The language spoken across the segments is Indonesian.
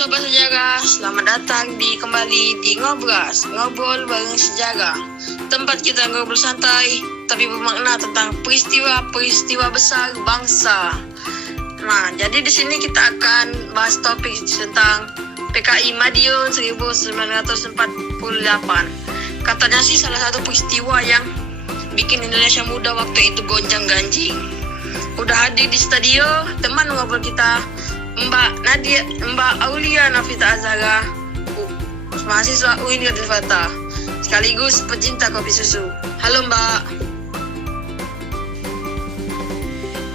Sobat Sejarah, selamat datang kembali di Ngobras, ngobrol bareng sejarah. Tempat kita ngobrol santai, tapi bermakna tentang peristiwa-peristiwa besar bangsa. Nah, jadi di sini kita akan bahas topik tentang PKI Madiun 1948. Katanya sih salah satu peristiwa yang bikin Indonesia muda waktu itu gonjang-ganjing. Udah hadir di studio teman ngobrol kita, Mbak Aulia Nafita Azhara, mahasiswa UIN Yogyakarta, sekaligus pecinta kopi susu. Halo Mbak.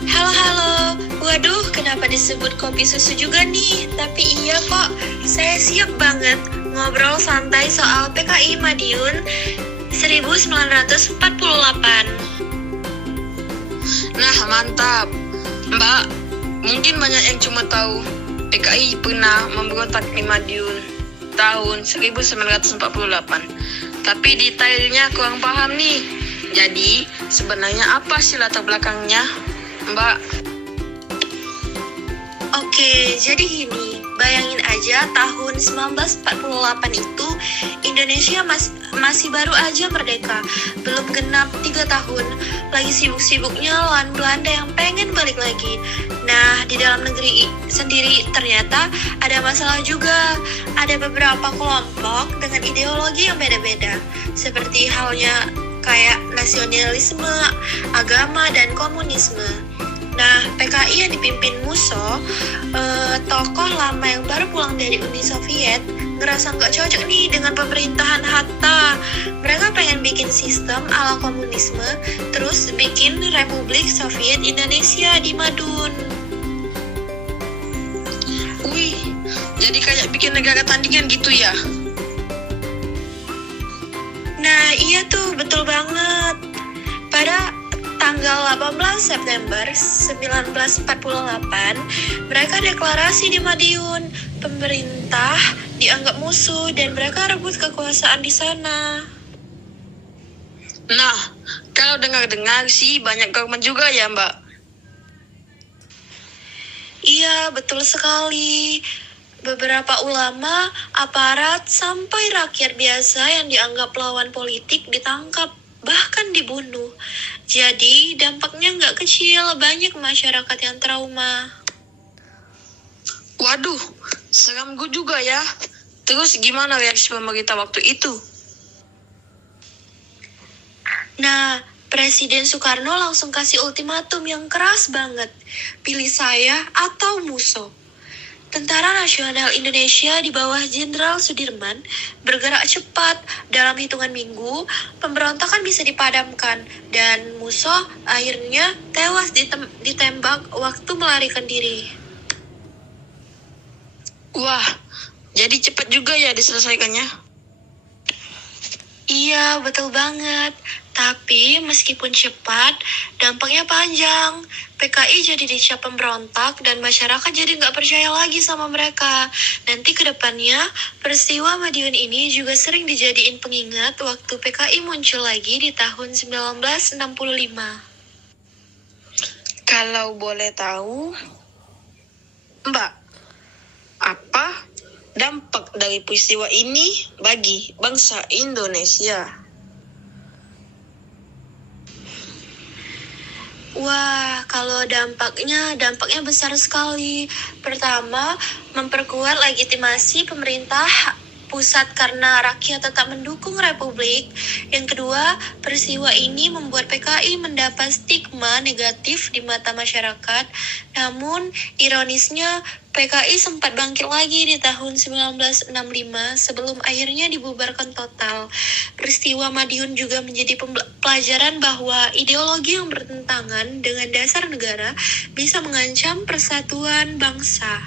Halo. Waduh, kenapa disebut kopi susu juga nih? Tapi iya kok, saya siap banget ngobrol santai soal PKI Madiun 1948. Nah, mantap. Mbak, mungkin banyak yang cuma tahu PKI pernah memberontak di Madiun tahun 1948. Tapi detailnya kurang paham nih. Jadi, sebenarnya apa sih latar belakangnya, Mbak? Oke, jadi gini, bayangin aja tahun 1948 itu Indonesia masih baru aja merdeka, belum genap 3 tahun, lagi sibuk-sibuknya lawan Belanda yang pengen balik lagi. Nah, di dalam negeri sendiri ternyata ada masalah juga, ada beberapa kelompok dengan ideologi yang beda-beda, seperti halnya kayak nasionalisme, agama, dan komunisme. Nah, PKI yang dipimpin Musso, tokoh lama yang baru pulang dari Uni Soviet, ngerasa nggak cocok nih dengan pemerintahan Hatta. Mereka pengen bikin sistem ala komunisme, terus bikin Republik Soviet Indonesia di Madun. Wih, jadi kayak bikin negara tandingan gitu ya? Nah, iya tuh, betul banget. Pada tanggal 18 September 1948, mereka deklarasi di Madiun. Pemerintah dianggap musuh dan mereka rebut kekuasaan di sana. Nah, kalau dengar-dengar sih banyak korban juga ya, Mbak? Iya, betul sekali. Beberapa ulama, aparat, sampai rakyat biasa yang dianggap lawan politik ditangkap, bahkan dibunuh. Jadi dampaknya nggak kecil, banyak masyarakat yang trauma. Waduh, seram juga ya. Terus gimana reaksi pemerintah waktu itu? Nah, Presiden Soekarno langsung kasih ultimatum yang keras banget. Pilih saya atau Musso. Tentara Nasional Indonesia di bawah Jenderal Sudirman bergerak cepat. Dalam hitungan minggu, pemberontakan bisa dipadamkan dan Musso akhirnya tewas ditembak waktu melarikan diri. Wah, jadi cepat juga ya diselesaikannya? Iya, betul banget. Tapi meskipun cepat, dampaknya panjang. PKI jadi dicap pemberontak dan masyarakat jadi nggak percaya lagi sama mereka. Nanti ke depannya, peristiwa Madiun ini juga sering dijadiin pengingat waktu PKI muncul lagi di tahun 1965. Kalau boleh tahu, Mbak, apa dampak dari peristiwa ini bagi bangsa Indonesia? Wah, kalau dampaknya besar sekali. Pertama, memperkuat legitimasi pemerintah pusat karena rakyat tetap mendukung Republik. Yang kedua, peristiwa ini membuat PKI mendapat stigma negatif di mata masyarakat. Namun, ironisnya, PKI sempat bangkit lagi di tahun 1965 sebelum akhirnya dibubarkan total. Peristiwa Madiun juga menjadi pelajaran bahwa ideologi yang bertentangan dengan dasar negara bisa mengancam persatuan bangsa.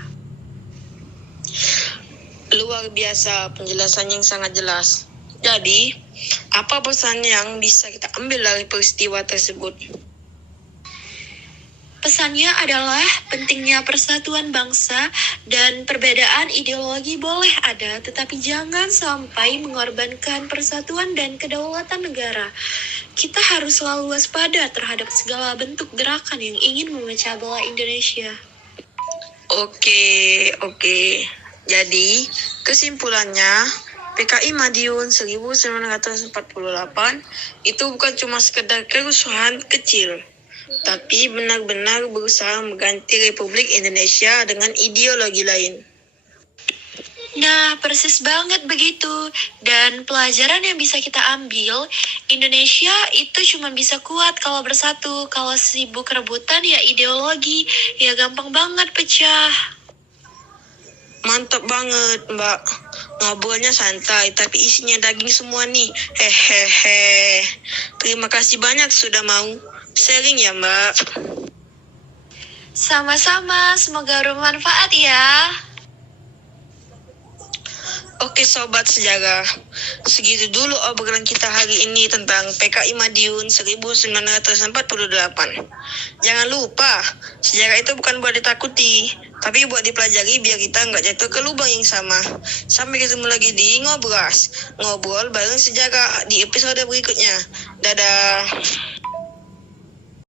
Luar biasa, penjelasan yang sangat jelas. Jadi, apa pesan yang bisa kita ambil dari peristiwa tersebut? Pesannya adalah pentingnya persatuan bangsa dan perbedaan ideologi boleh ada, tetapi jangan sampai mengorbankan persatuan dan kedaulatan negara. Kita harus selalu waspada terhadap segala bentuk gerakan yang ingin memecah belah Indonesia. Oke. Jadi, kesimpulannya, PKI Madiun 1948 itu bukan cuma sekedar kerusuhan kecil, tapi benar-benar berusaha mengganti Republik Indonesia dengan ideologi lain. Nah, persis banget begitu. Dan pelajaran yang bisa kita ambil, Indonesia itu cuma bisa kuat kalau bersatu. Kalau sibuk rebutan ya ideologi, ya gampang banget pecah. Mantap banget, Mbak. Ngobrolnya santai, tapi isinya daging semua nih. Hehehe. Terima kasih banyak sudah mau sharing ya, Mbak. Sama-sama, semoga bermanfaat ya. Oke sobat sejarah, segitu dulu obrolan kita hari ini tentang PKI Madiun 1948. Jangan lupa, sejarah itu bukan buat ditakuti, tapi buat dipelajari biar kita nggak jatuh ke lubang yang sama. Sampai ketemu lagi di Ngobras, ngobrol bareng sejarah di episode berikutnya. Dadah.